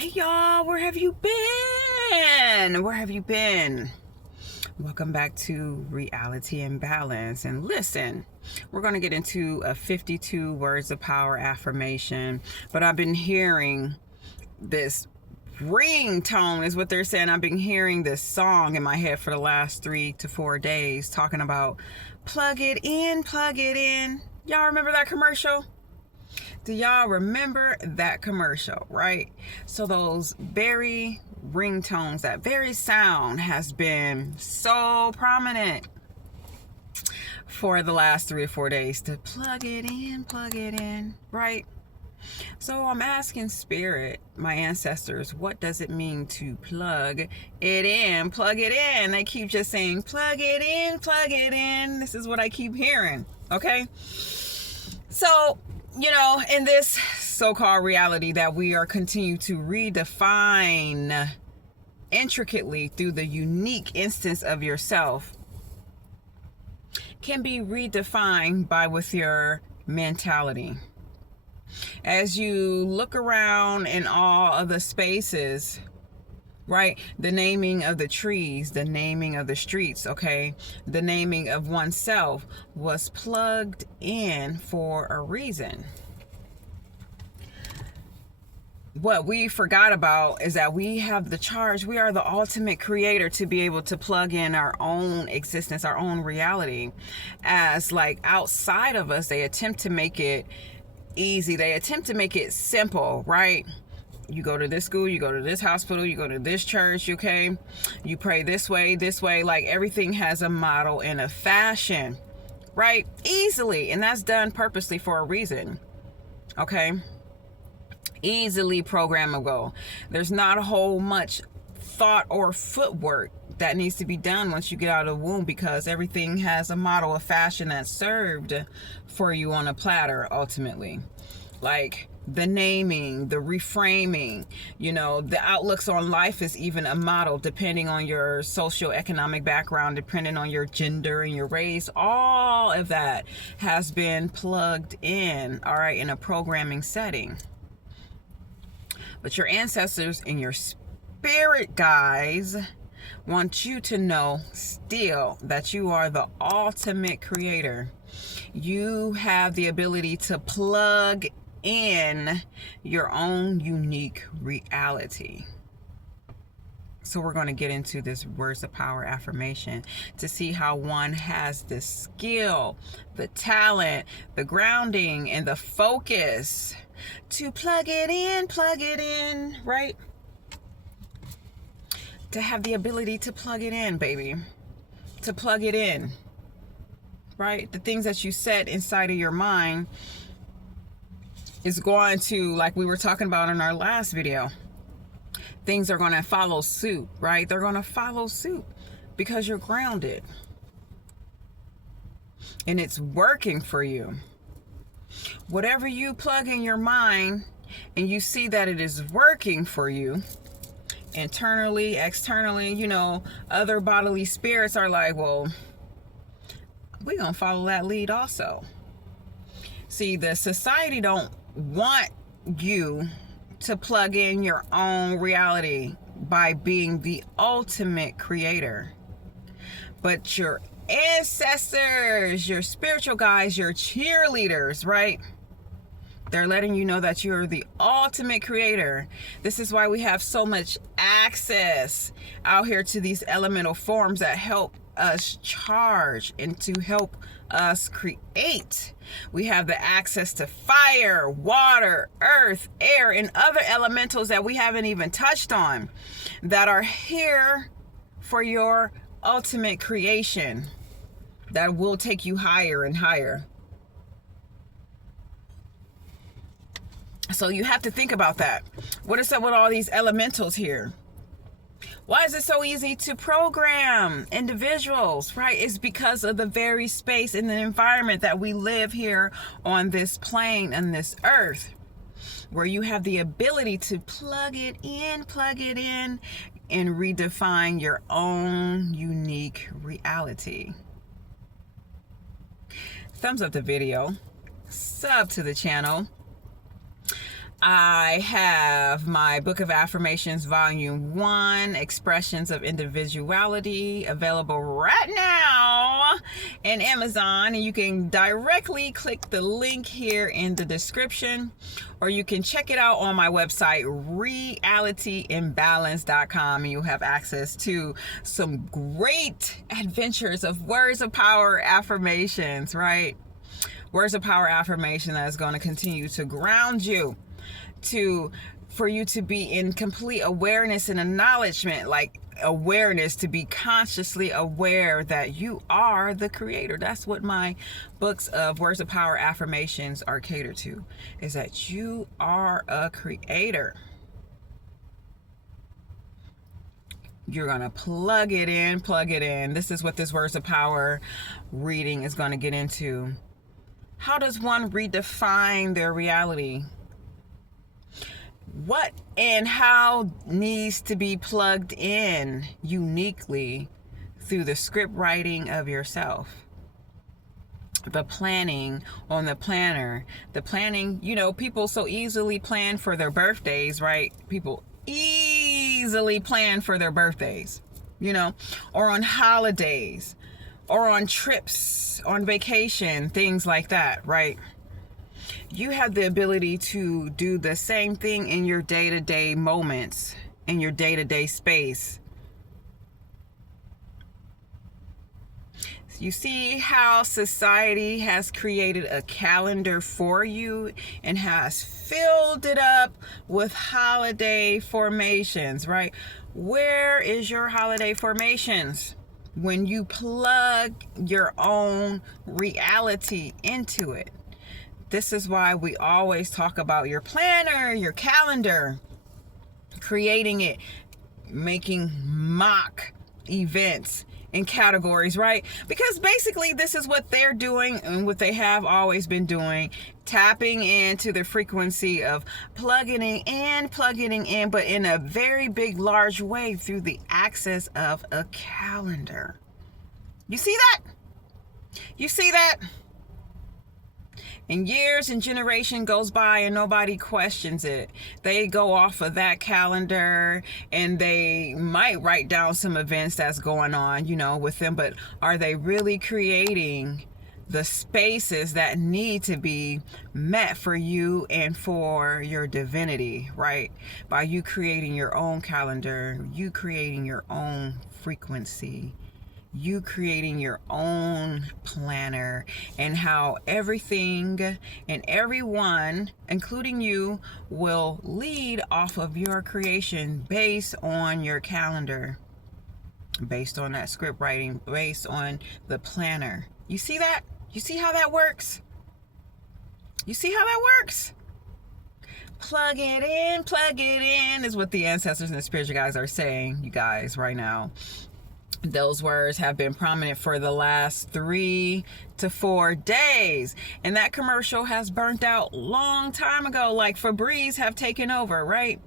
Hey y'all, where have you been? Where have you been? Welcome back to Reality and Balance. And listen, we're going to get into a 52 Words of Power Affirmation, but I've been hearing this ringtone is what they're saying. I've been hearing this song in my head for the last 3 to 4 days talking about plug it in, plug it in. Y'all remember that commercial? Do y'all remember that commercial, right? So those very ringtones, that very sound has been so prominent for the last 3 or 4 days to plug it in, right? So I'm asking Spirit, my ancestors, what does it mean to plug it in? Plug it in. They keep just saying, plug it in, plug it in. This is what I keep hearing, okay? So, in this so-called reality that we are continue to redefine intricately through the unique instance of yourself, can be redefined with your mentality. As you look around in all of the spaces, right? The naming of the trees, the naming of the streets, okay? The naming of oneself was plugged in for a reason. What we forgot about is that we have the charge. We are the ultimate creator to be able to plug in our own existence, our own reality. As like outside of us, they attempt to make it easy. They attempt to make it simple, right? You go to this school, you go to this hospital, you go to this church, okay? You pray this way, like everything has a model and a fashion, right? Easily, and that's done purposely for a reason, okay? Easily programmable. There's not a whole much thought or footwork that needs to be done once you get out of the womb, because everything has a model of fashion that's served for you on a platter ultimately. Like the naming, the reframing, the outlooks on life is even a model depending on your socioeconomic background, depending on your gender and your race. All of that has been plugged in, all right, in a programming setting. But your ancestors and your spirit guides want you to know still that you are the ultimate creator. You have the ability to plug in your own unique reality. So we're going to get into this Words of Power affirmation to see how one has the skill, the talent, the grounding, and the focus to plug it in, right? To have the ability to plug it in, baby. To plug it in, right? The things that you set inside of your mind is going to, like we were talking about in our last video, things are going to follow suit, right? They're going to follow suit because you're grounded and it's working for you. Whatever you plug in your mind and you see that it is working for you, internally, externally, other bodily spirits are like, well, we're going to follow that lead also. See, the society don't want you to plug in your own reality by being the ultimate creator. But your ancestors, your spiritual guides, your cheerleaders, right? They're letting you know that you're the ultimate creator. This is why we have so much access out here to these elemental forms that help us charge and to help us create. We have the access to fire, water, earth, air, and other elementals that we haven't even touched on that are here for your ultimate creation that will take you higher and higher. So you have to think about that. What is up with all these elementals here? Why is it so easy to program individuals, right? It's because of the very space and the environment that we live here on this plane and this earth, where you have the ability to plug it in, and redefine your own unique reality. Thumbs up the video, sub to the channel. I have my Book of Affirmations, Volume 1, Expressions of Individuality, available right now in Amazon. And you can directly click the link here in the description, or you can check it out on my website, realityimbalance.com, and you'll have access to some great adventures of Words of Power Affirmations, right? Words of Power Affirmation that is going to continue to ground you, for you to be in complete awareness and acknowledgement, like awareness, to be consciously aware that you are the creator. That's what my books of Words of Power Affirmations are catered to, is that you are a creator. You're going to plug it in. This is what this Words of Power reading is going to get into. How does one redefine their reality? What and how needs to be plugged in uniquely through the script writing of yourself? The planning on the planner. The planning, people so easily plan for their birthdays, right? People easily plan for their birthdays, or on holidays, or on trips, on vacation, things like that, right? You have the ability to do the same thing in your day-to-day moments, in your day-to-day space. You see how society has created a calendar for you and has filled it up with holiday formations, right? Where is your holiday formations? When you plug your own reality into it. This is why we always talk about your planner, your calendar, creating it, making mock events in categories, right? Because basically this is what they're doing and what they have always been doing, tapping into the frequency of plugging in, but in a very big, large way through the access of a calendar. You see that? You see that? And years and generation goes by and nobody questions it. They go off of that calendar and they might write down some events that's going on, with them. But are they really creating the spaces that need to be met for you and for your divinity, right? By you creating your own calendar, you creating your own frequency, you creating your own planner, and how everything and everyone, including you, will lead off of your creation based on your calendar, based on that script writing, based on the planner. You see that? You see how that works? You see how that works? Plug it in is what the ancestors and the spiritual guides are saying, you guys, right now. Those words have been prominent for the last 3 to 4 days. And that commercial has burnt out long time ago, like Febreze have taken over, right?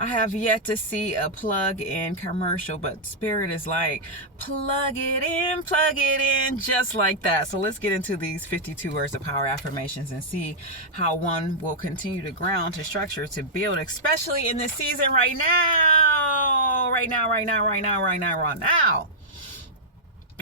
I have yet to see a plug-in commercial, but Spirit is like, plug it in, just like that. So let's get into these 52 Words of Power Affirmations and see how one will continue to ground, to structure, to build, especially in this season right now. Right now.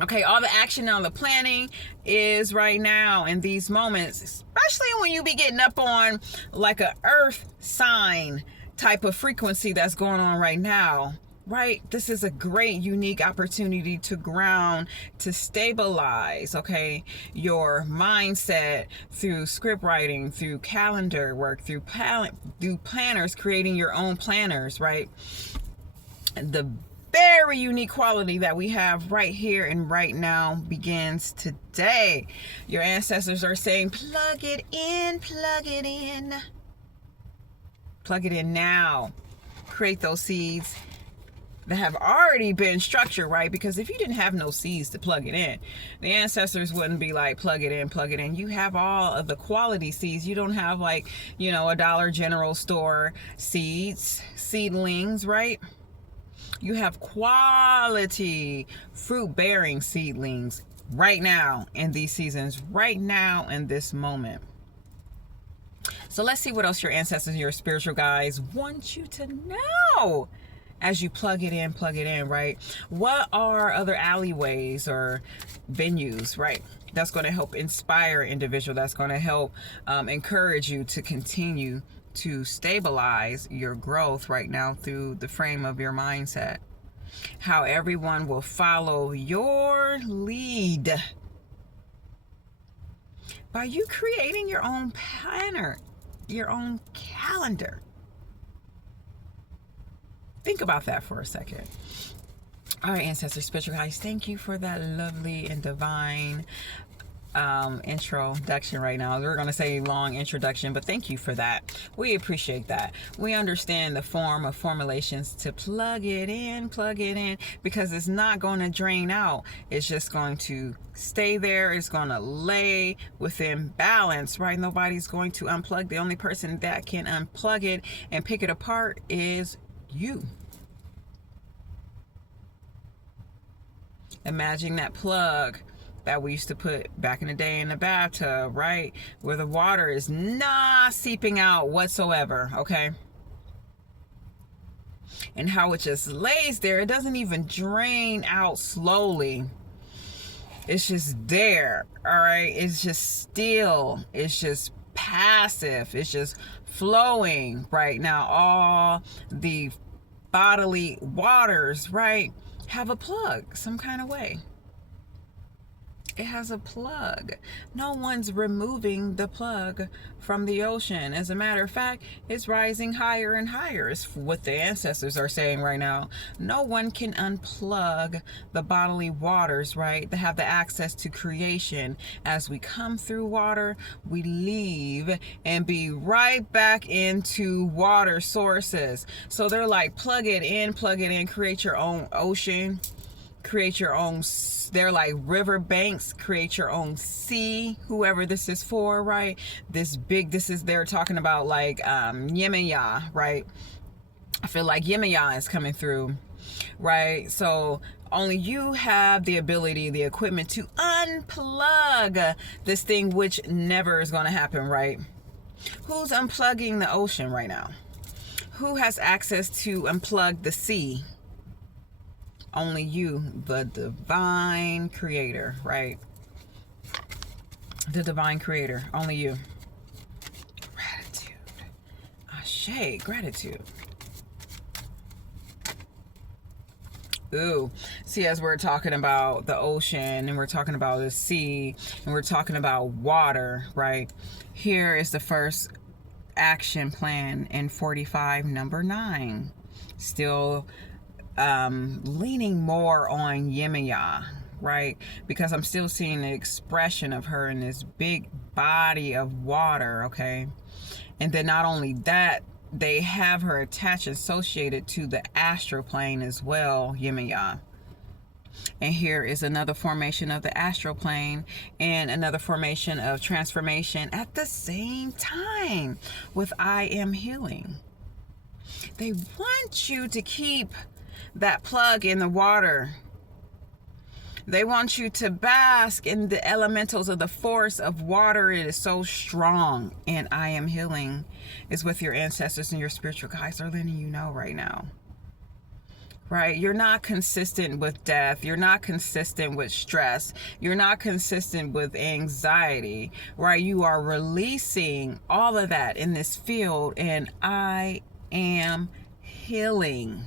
Okay, all the action on the planning is right now in these moments, especially when you be getting up on like a earth sign type of frequency that's going on right now, right? This is a great, unique opportunity to ground, to stabilize, okay, your mindset through script writing, through calendar work, through planners, creating your own planners, right? The very unique quality that we have right here and right now begins today. Your ancestors are saying, plug it in. Plug it in now. Create those seeds that have already been structured, right? Because if you didn't have no seeds to plug it in, the ancestors wouldn't be like, plug it in. You have all of the quality seeds. You don't have like, a Dollar General store seedlings, right? You have quality fruit-bearing seedlings right now in these seasons, right now in this moment. So let's see what else your ancestors and your spiritual guides want you to know as you plug it in, right? What are other alleyways or venues, right? That's going to help inspire an individual. That's going to help encourage you to continue to stabilize your growth right now through the frame of your mindset. How everyone will follow your lead by you creating your own planner, your own calendar. Think about that for a second. All right, ancestors, spiritual guides, thank you for that lovely and divine introduction right now. We're going to say long introduction, but thank you for that. We appreciate that. We understand the form of formulations to plug it in, because it's not going to drain out. It's just going to stay there. It's going to lay within balance, right? Nobody's going to unplug. The only person that can unplug it and pick it apart is you. Imagine that plug that we used to put back in the day in the bathtub, right? Where the water is not seeping out whatsoever, okay? And how it just lays there. It doesn't even drain out slowly. It's just there, all right? It's just still. It's just passive. It's just flowing right now. All the bodily waters, right, have a plug some kind of way. It has a plug. No one's removing the plug from the ocean. As a matter of fact, it's rising higher and higher. It's what the ancestors are saying right now. No one can unplug the bodily waters, right? They have the access to creation. As we come through water, we leave and be right back into water sources. So they're like, plug it in, create your own ocean. Create your own, they're like river banks, create your own sea, whoever this is for, right? They're talking about like Yemaya, right? I feel like Yemaya is coming through, right? So only you have the ability, the equipment to unplug this thing, which never is going to happen, right? Who's unplugging the ocean right now? Who has access to unplug the sea? Only you, the divine creator, right? The divine creator, only you. Gratitude. Ashe, gratitude. Ooh, see, as we're talking about the ocean and we're talking about the sea and we're talking about water, right? Here is the first action plan in 45, number 9. Still leaning more on Yemaya, right? Because I'm still seeing the expression of her in this big body of water, okay? And then not only that, they have her attached, associated to the astral plane as well, Yemaya. And here is another formation of the astral plane and another formation of transformation at the same time with I am healing. They want you to keep that plug in the water. They want you to bask in the elementals of the force of water. It is so strong. And I am healing is with your ancestors and your spiritual guides are letting you know right now. Right? You're not consistent with death. You're not consistent with stress. You're not consistent with anxiety. Right? You are releasing all of that in this field. And I am healing.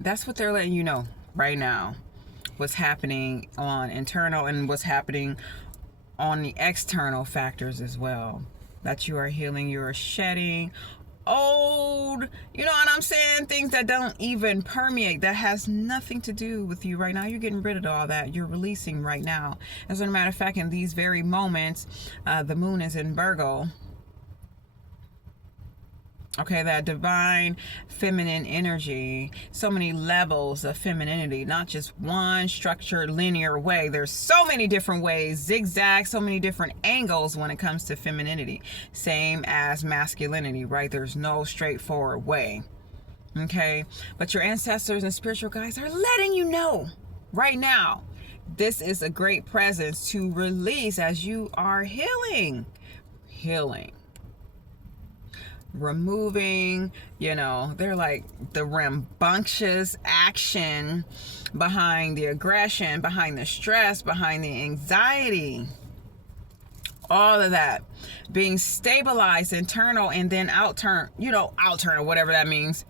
That's what they're letting you know right now. What's happening on internal and what's happening on the external factors as well. That you are healing, you are shedding old, you know what I'm saying? Things that don't even permeate, that has nothing to do with you right now. You're getting rid of all that. You're releasing right now. As a matter of fact, in these very moments, the moon is in Virgo. Okay, that divine feminine energy, so many levels of femininity, not just one structured linear way. There's so many different ways, zigzag, so many different angles when it comes to femininity. Same as masculinity, right? There's no straightforward way. Okay, but your ancestors and spiritual guides are letting you know right now, This is a great presence to release as you are healing. Removing, they're like the rambunctious action behind the aggression, behind the stress, behind the anxiety. All of that being stabilized, internal, and then outternal, whatever that means.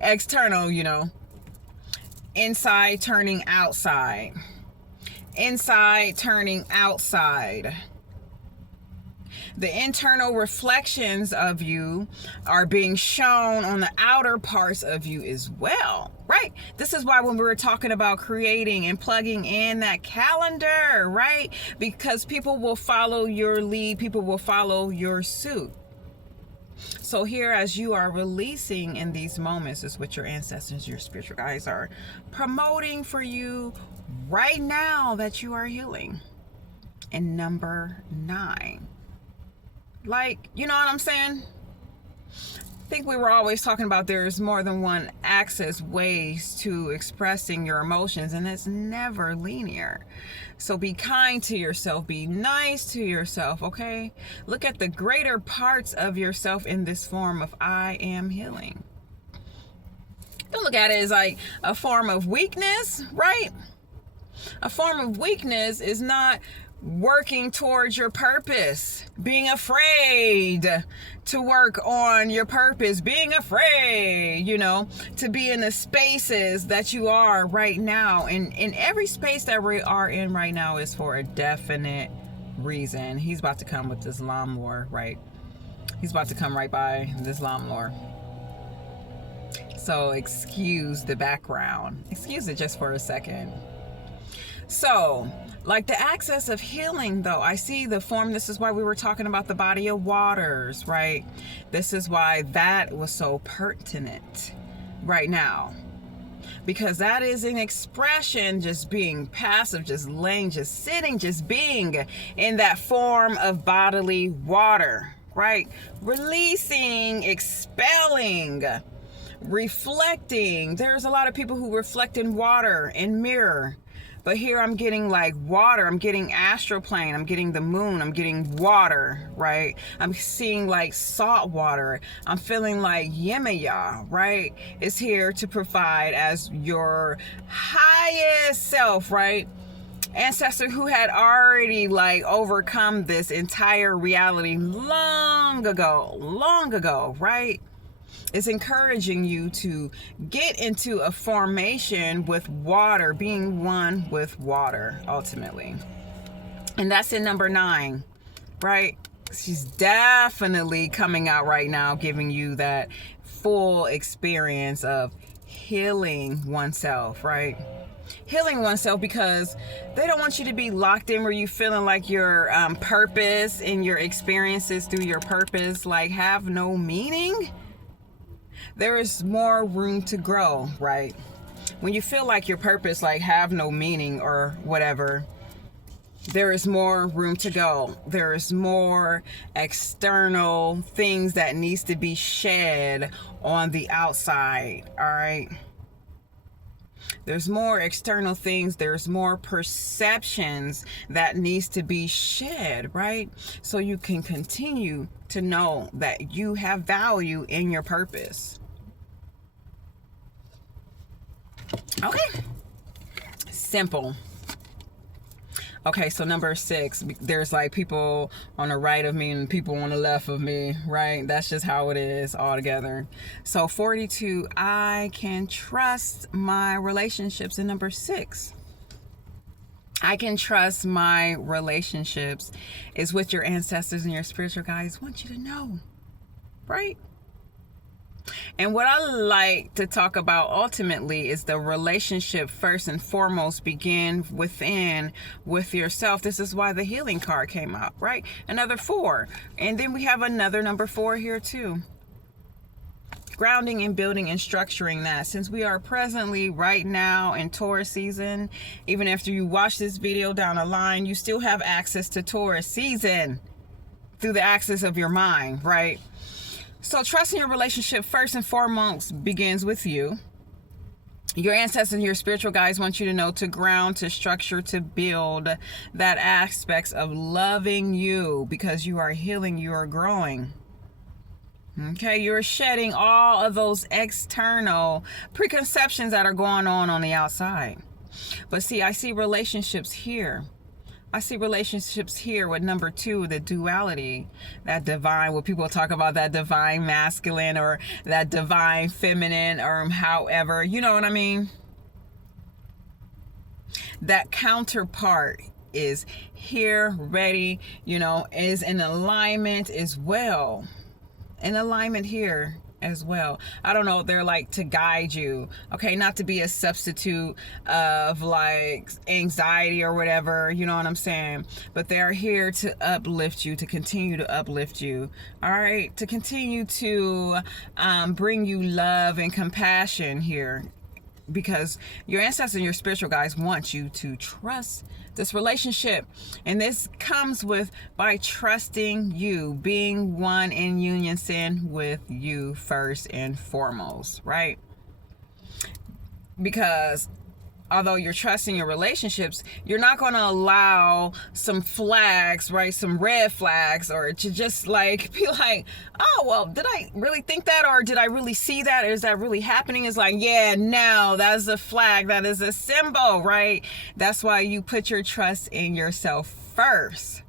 External, inside turning outside. Inside turning outside. The internal reflections of you are being shown on the outer parts of you as well, right? This is why when we were talking about creating and plugging in that calendar, right? Because people will follow your lead, people will follow your suit. So here, as you are releasing in these moments, is what your ancestors, your spiritual guides are promoting for you right now that you are healing. And number 9. Like, you know what I'm saying? I think we were always talking about there's more than one access ways to expressing your emotions, and it's never linear. So be kind to yourself, be nice to yourself, okay? Look at the greater parts of yourself in this form of I am healing. Don't look at it as like a form of weakness, right? A form of weakness is not working towards your purpose, being afraid to work on your purpose, being afraid, to be in the spaces that you are right now. And in every space that we are in right now is for a definite reason. He's about to come with this lawnmower, right? He's about to come right by this lawnmower. So excuse the background. Excuse it just for a second. So, like the access of healing, though, I see the form. This is why we were talking about the body of waters, right? This is why that was so pertinent right now. Because that is an expression, just being passive, just laying, just sitting, just being in that form of bodily water, right? Releasing, expelling, reflecting. There's a lot of people who reflect in water, in mirror. But here I'm getting like water, I'm getting astral plane, I'm getting the moon, I'm getting water, right? I'm seeing like salt water. I'm feeling like Yemaya, right? Is here to provide as your highest self, right? Ancestor who had already like overcome this entire reality long ago, right? Is encouraging you to get into a formation with water, being one with water, ultimately. And that's in number 9, right? She's definitely coming out right now, giving you that full experience of healing oneself, right? Healing oneself, because they don't want you to be locked in where you feeling like your purpose and your experiences through your purpose like have no meaning. There is more room to grow, right? When you feel like your purpose like have no meaning or whatever, there is more room to go. There is more external things that needs to be shed on the outside, all right? There's more external things. There's more perceptions that needs to be shed, right? So you can continue to know that you have value in your purpose. Okay. Simple. Okay, so number 6, there's like people on the right of me and people on the left of me, right? That's just how it is altogether. So 42, I can trust my relationships. And number 6, I can trust my relationships is what your ancestors and your spiritual guides want you to know, right? And what I like to talk about ultimately is the relationship first and foremost begin within with yourself. This is why the healing card came out, right? Another 4. And then we have another number 4 here too. Grounding and building and structuring that. Since we are presently right now in Taurus season, even after you watch this video down the line, you still have access to Taurus season through the access of your mind, right? So trusting your relationship first and foremost begins with you. Your ancestors and your spiritual guides want you to know to ground, to structure, to build that aspects of loving you, because you are healing, you are growing. Okay, you're shedding all of those external preconceptions that are going on the outside. But see, I see relationships here. I see relationships here with number 2, the duality, that divine, what people talk about, that divine masculine or that divine feminine, or however, you know what I mean? That counterpart is here, ready, is in alignment as well. In alignment here as well. I don't know, they're like to guide you, okay, not to be a substitute of like anxiety or whatever, you know what I'm saying, but they're here to uplift you, to continue to uplift you, all right, to continue to bring you love and compassion here, because your ancestors and your spiritual guides want you to trust this relationship. And this comes by trusting you, being one in unison with you first and foremost, right? Because although you're trusting your relationships, you're not going to allow some flags, right? Some red flags, or to just like be like, oh, well, did I really think that? Or did I really see that? Or is that really happening? It's like, yeah, no, that's a flag. That is a symbol, right? That's why you put your trust in yourself first.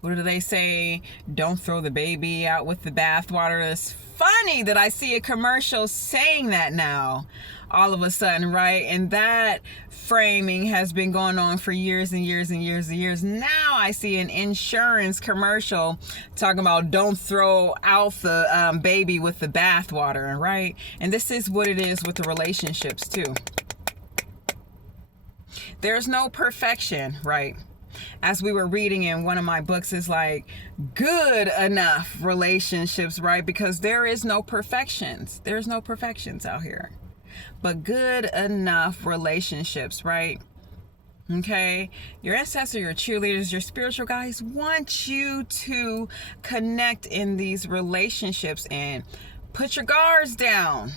What do they say? Don't throw the baby out with the bathwater. It's funny that I see a commercial saying that now, all of a sudden, right? And that framing has been going on for years and years and years and years. Now I see an insurance commercial talking about don't throw out the baby with the bathwater, right? And this is what it is with the relationships too. There's no perfection, right? As we were reading in one of my books, is like good enough relationships, right? Because there is no perfections. There's no perfections out here, but good enough relationships, right? Okay, your ancestors, your cheerleaders, your spiritual guides want you to connect in these relationships and put your guards down.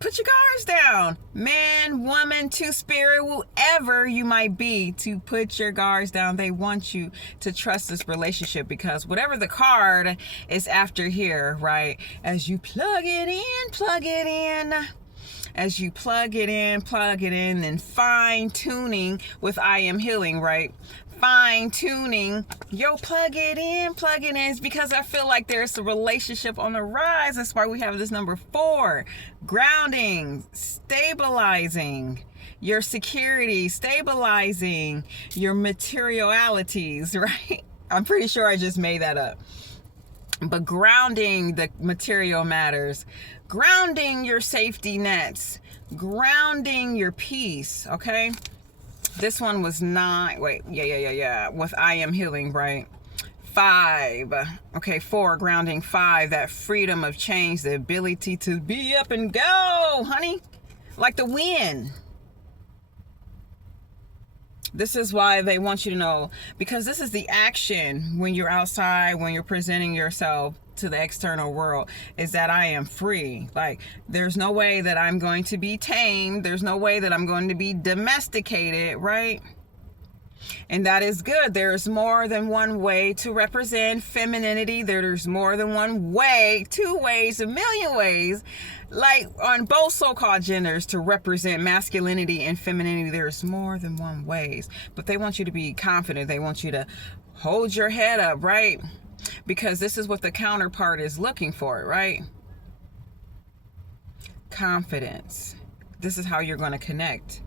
Put your guards down. Man, woman, two-spirit, whoever you might be, to put your guards down. They want you to trust this relationship, because whatever the card is after here, right, as you plug it in, as you plug it in, and fine-tuning with I am healing, right? Fine-tuning, plug it in, is because I feel like there's a relationship on the rise. That's why we have this number 4, grounding, stabilizing your security, stabilizing your materialities, right? I'm pretty sure I just made that up. But grounding the material matters, grounding your safety nets, grounding your peace, okay? This one was 9. Wait, yeah. With I am healing, right? 5. Okay, 4, grounding. 5, that freedom of change, the ability to be up and go, honey, like the wind. This is why they want you to know, because this is the action when you're outside, when you're presenting yourself to the external world, is that I am free. Like, there's no way that I'm going to be tamed. There's no way that I'm going to be domesticated, right? And that is good. There's more than one way to represent femininity. There's more than one way, 2 ways, a million ways, like on both so-called genders, to represent masculinity and femininity. There's more than one ways, but they want you to be confident. They want you to hold your head up, right? Because this is what the counterpart is looking for, right? Confidence. This is how you're going to connect.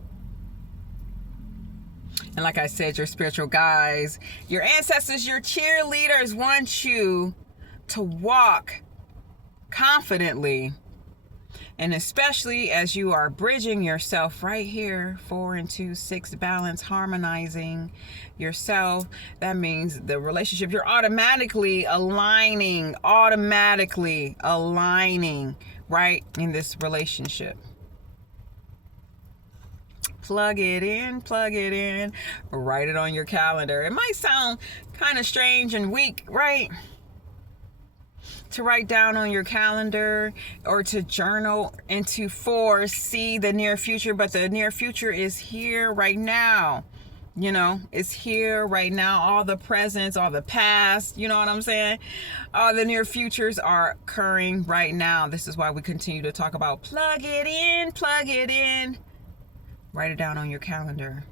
And like I said, your spiritual guides, your ancestors, your cheerleaders want you to walk confidently. And especially as you are bridging yourself right here, 4 and 2, 6 balance, harmonizing yourself. That means the relationship, you're automatically aligning, right, in this relationship. Plug it in, write it on your calendar. It might sound kind of strange and weak, right? to write down on your calendar or to journal and to foresee the near future. But the near future is here right now. You know, it's here right now. All the presents, all the past, you know what I'm saying? All the near futures are occurring right now. This is why we continue to talk about plug it in, plug it in. Write it down on your calendar.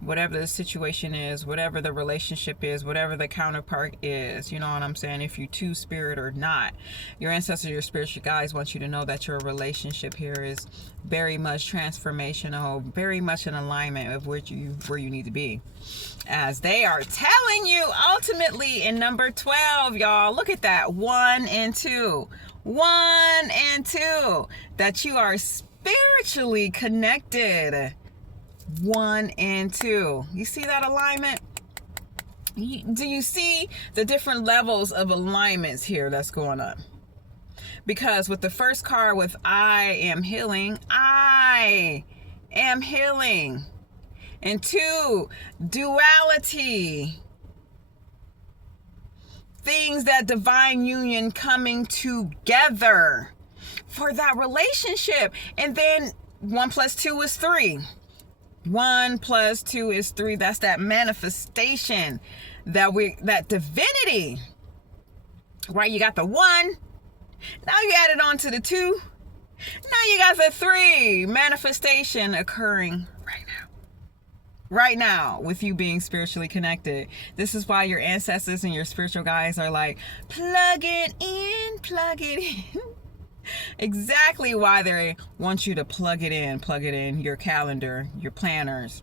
Whatever the situation is, whatever the relationship is, whatever the counterpart is, you know what I'm saying? If you two spirit or not, your ancestors, your spiritual guides want you to know that your relationship here is very much transformational, very much in alignment with where you need to be. As they are telling you ultimately in number 12, y'all, look at that, 1 and 2. 1 and 2, that you are spiritually connected. 1 and 2. You see that alignment? Do you see the different levels of alignments here that's going on? Because with the first card with I am healing. And 2, duality. Things that divine union coming together for that relationship. And then 1 + 2 is 3. 1 + 2 is 3. That's that manifestation, that divinity, right? You got the 1. Now you add it on to the 2. Now you got the 3 manifestation occurring right now with you being spiritually connected. This is why your ancestors and your spiritual guides are like, plug it in, plug it in. Exactly why they want you to plug it in your calendar, your planners.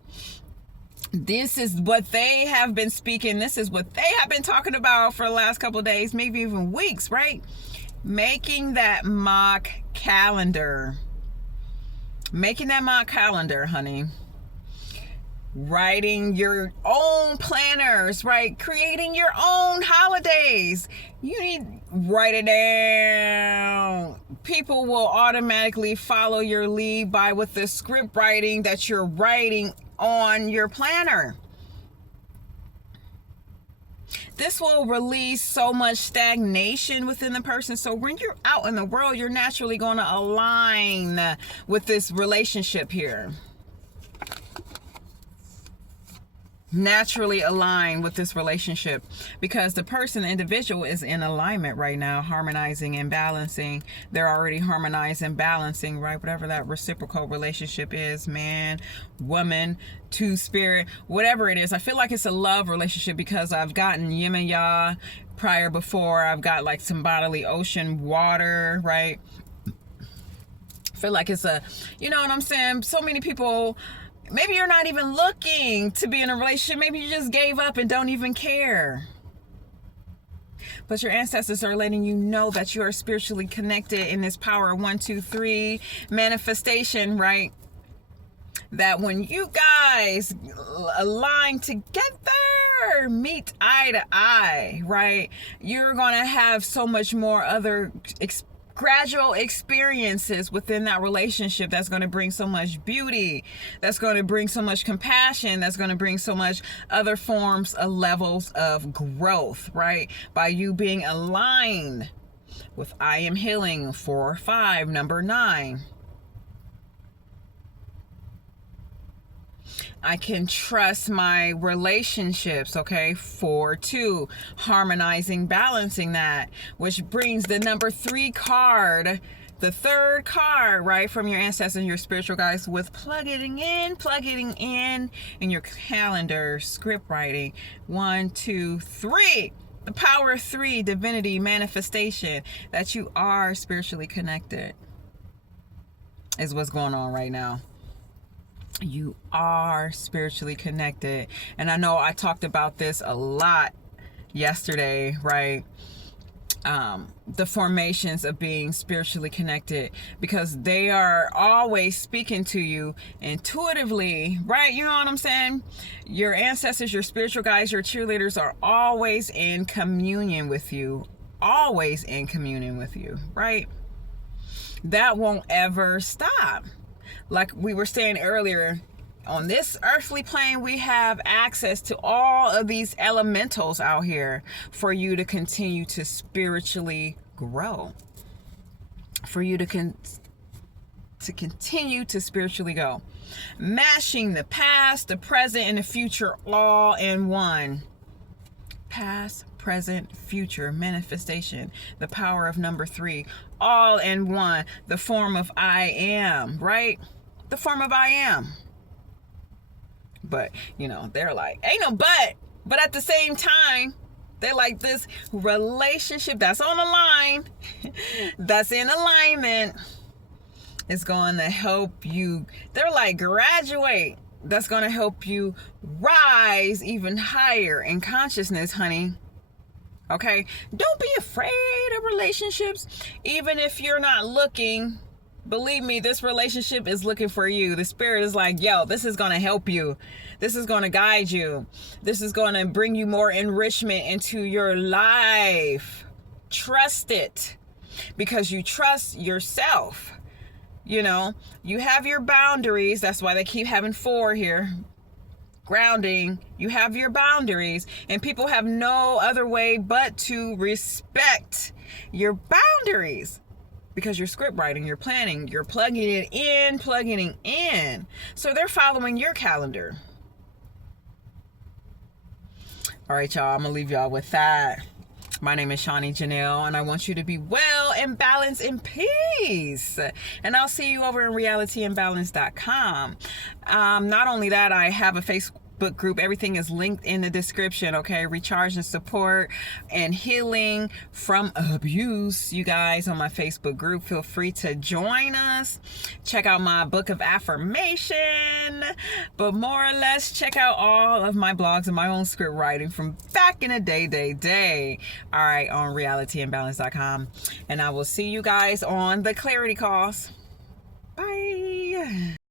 This is what they have been speaking. This is what they have been talking about for the last couple of days, maybe even weeks, right? Making that mock calendar. Making that mock calendar, honey. Writing your own planners, right? Creating your own holidays. You need write it down. People will automatically follow your lead with the script writing that you're writing on your planner. This will release so much stagnation within the person. So when you're out in the world, you're naturally going to align with this relationship here. Naturally align with this relationship because the person, the individual, is in alignment right now, harmonizing and balancing. They're already harmonized and balancing, right? Whatever that reciprocal relationship is, man, woman, two spirit, whatever it is. I feel like it's a love relationship because I've gotten yin and yang before. I've got like some bodily ocean water, right? I feel like it's you know what I'm saying? So many people, maybe you're not even looking to be in a relationship. Maybe you just gave up and don't even care. But your ancestors are letting you know that you are spiritually connected in this power 1, 2, 3 manifestation, right? That when you guys align together, meet eye to eye, right? You're going to have so much more other gradual experiences within that relationship that's going to bring so much beauty, that's going to bring so much compassion, that's going to bring so much other forms of levels of growth, right? By you being aligned with I am healing 4, 5, number 9. I can trust my relationships, okay? 4, 2, harmonizing, balancing that, which brings the number 3 card, the third card, right, from your ancestors and your spiritual guides with plugging in your calendar, script writing. 1, 2, 3. The power of 3, divinity, manifestation, that you are spiritually connected is what's going on right now. You are spiritually connected. And I know I talked about this a lot yesterday, right? The formations of being spiritually connected, because they are always speaking to you intuitively, right? You know what I'm saying? Your ancestors, your spiritual guides, your cheerleaders are always in communion with you, right? That won't ever stop. Like we were saying earlier, On this earthly plane, we have access to all of these elementals out here for you to continue to spiritually grow, for you to continue to spiritually go. Mashing the past, the present, and the future all in one. Past, present, future, manifestation, the power of number 3, all in one. The form of I am, right? The form of I am. But, they're like, ain't no but at the same time, they're like, this relationship that's on the line, that's in alignment, is going to help you. They're like, graduate. That's going to help you rise even higher in consciousness, honey. Okay? Don't be afraid of relationships. Even if you're not looking, believe me, this relationship is looking for you. The spirit is like, yo, this is going to help you. This is going to guide you. This is going to bring you more enrichment into your life. Trust it, because you trust yourself. You have your boundaries. That's why they keep having 4 here. Grounding. You have your boundaries, and people have no other way but to respect your boundaries, because you're script writing, you're planning, you're plugging it in. So they're following your calendar. All right, y'all, I'm gonna leave y'all with that. My name is Shawnee Janelle, and I want you to be well and balanced in peace. And I'll see you over in realityandbalance.com. Not only that, I have a Facebook group. Everything is linked in the description, okay? Recharge and support and healing from abuse. You guys on my Facebook group, feel free to join us. Check out my book of affirmation. But more or less, check out all of my blogs and my own script writing from back in the day. All right, on realityandbalance.com. And I will see you guys on the clarity calls. Bye.